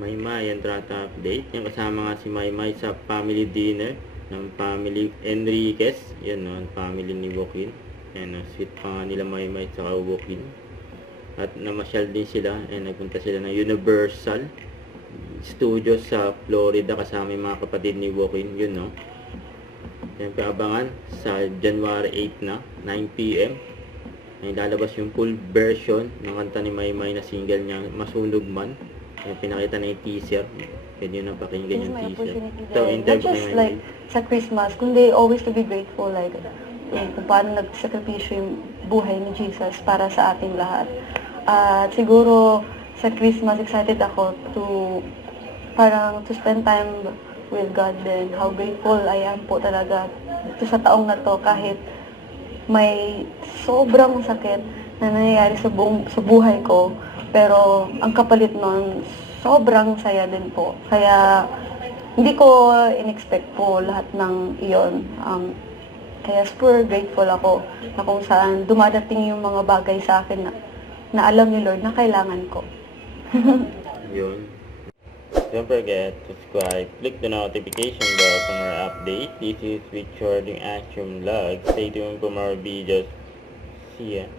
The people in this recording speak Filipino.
Maymay Entrata update. Yan, kasama nga si Maymay sa family dinner ng family Enriquez. Yan, no, family ni Joaquin. Yan, no, sweet pa nga nila Maymay sa Joaquin. At namasyal din sila. Nagpunta sila ng Universal Studios sa Florida kasama yung mga kapatid ni Joaquin. Yun, no. Yan, abangan sa January 8 na, 9 p.m. Ay lalabas yung full version ng kanta ni Maymay na single niya, Masunog Man. Yung pinakita na yung teaser. Pwede nyo nang pakinggan yung teaser. So, Not just like sa Christmas, kundi always to be grateful, like kung paano nagsakripisyo yung buhay ni Jesus para sa ating lahat. At siguro sa Christmas, excited ako to spend time with God din. How grateful I am po talaga sa taong na to kahit may sobrang sakit na nangyayari sa buhay ko, pero ang kapalit nun, sobrang saya din po. Kaya hindi ko in-expect po lahat ng iyon. Kaya super grateful ako na kung saan dumadating yung mga bagay sa akin na alam ni Lord na kailangan ko. Yun. Don't forget to subscribe, click the notification bell for more updates. This is Richard Action Vlog. Stay tuned for more videos. See ya.